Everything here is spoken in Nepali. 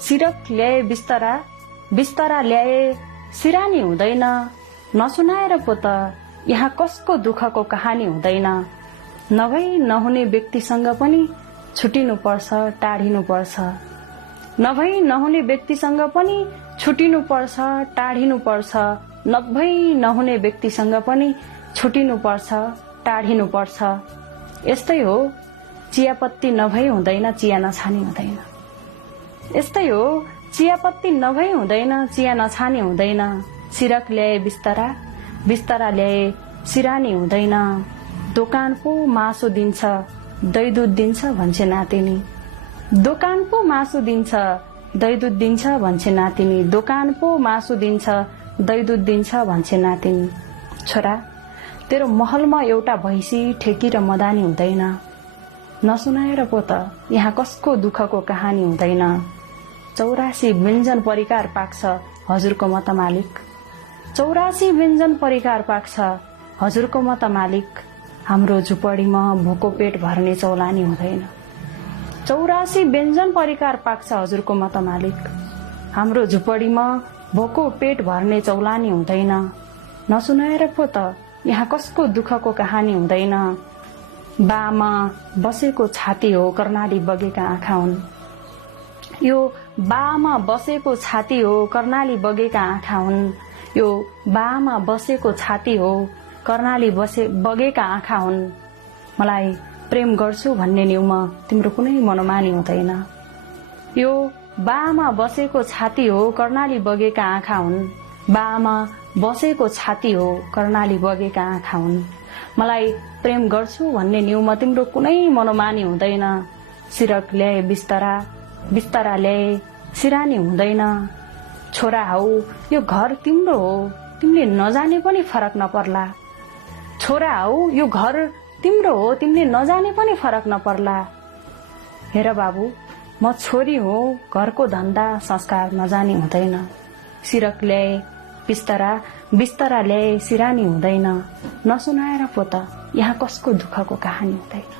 सिरक ल्याए बिस्तरा, बिस्तरा ल्याए सिरानी हुँदैन। नसुनाएर पो त यहाँ कसको दुःखको कहानी हुँदैन। नभई नहुने व्यक्तिसँग पनि छुटिनु पर्छ, टाढिनु पर्छ। नभई नहुने व्यक्तिसँग पनि छुटिनु पर्छ, टाढिनु पर्छ। नभई नहुने व्यक्तिसँग पनि छुटिनु पर्छ, टाढिनु पर्छ। यस्तै हो चियापत्ती नभई हुँदैन, चिया नछानी हुँदैन। यस्तै हो चियापत्ती नभई हुँदैन, चिया नछानी हुँदैन। सिरक ल्याए बिस्तरा, बिस्तरा ल्याए सिरानी हुँदैन। दोकान पो मासु दिन्छ, दही दुध दिन्छ भन्छे नातिनी। दोकान पो मासु दिन्छ, दही दुध दिन्छ भन्छे नातिनी। दोकान पो मासु दिन्छ, दही दुध दिन्छ भन्छे नातिनी। छोरा, तेरो महलमा एउटा भैँसी, ठेकी र मदानी हुँदैन। नसुनाएर पो त यहाँ कसको दुःखको कहानी हुँदैन। 84 व्यञ्जन परिकार पाक्छ हजुरको मत मालिक। 84 व्यञ्जन परिकार पाक्छ हजुरको मत मालिक। हाम्रो झुपडीमा भोको पेट भर्ने चौलानी हुँदैन। 84 व्यञ्जन परिकार पाक्छ हजुरको मत मालिक। हाम्रो झुपडीमा भोको पेट भर्ने चौलानी हुँदैन। नसुनाएर पो त यहाँ कसको दुःखको कहानी हुँदैन। बामा बसेको छाती हो, कर्णाली बगेका आँखा हुन्। यो बामा बसेको छाती हो, कर्णाली बगेका आँखा हुन्। यो बामा बसेको छाती हो, कर्णाली बगेका आँखा हुन्। मलाई प्रेम गर्छु भन्ने न्युमा तिम्रो कुनै मनोमानी हुँदैन। यो बामा बसेको छाती हो, कर्णाली बगेका आँखा हुन्। बामा बसेको छाती हो, कर्णाली बगेका आँखा हुन्। मलाई प्रेम गर्छु भन्ने न्युमा तिम्रो कुनै मनोमानी हुँदैन। सिरक ल्याए बिस्तरा, बिस्तरा ल्याए सिरानी हुँदैन। छोरा हौ यो घर तिम्रो हो, तिमीले नजाने पनि फरक नपर्ला। छोरा हौ यो घर तिम्रो हो, तिमीले नजाने पनि फरक नपर्ला। हेर बाबु, म छोरी हो, घरको धन्दा संस्कार नजानी हुँदैन। सिरक ल्याए बिस्तरा, बिस्तरा ल्याए सिरानी हुँदैन। नसुनाएर पो त यहाँ कसको दुःखको कहानी हुँदैन।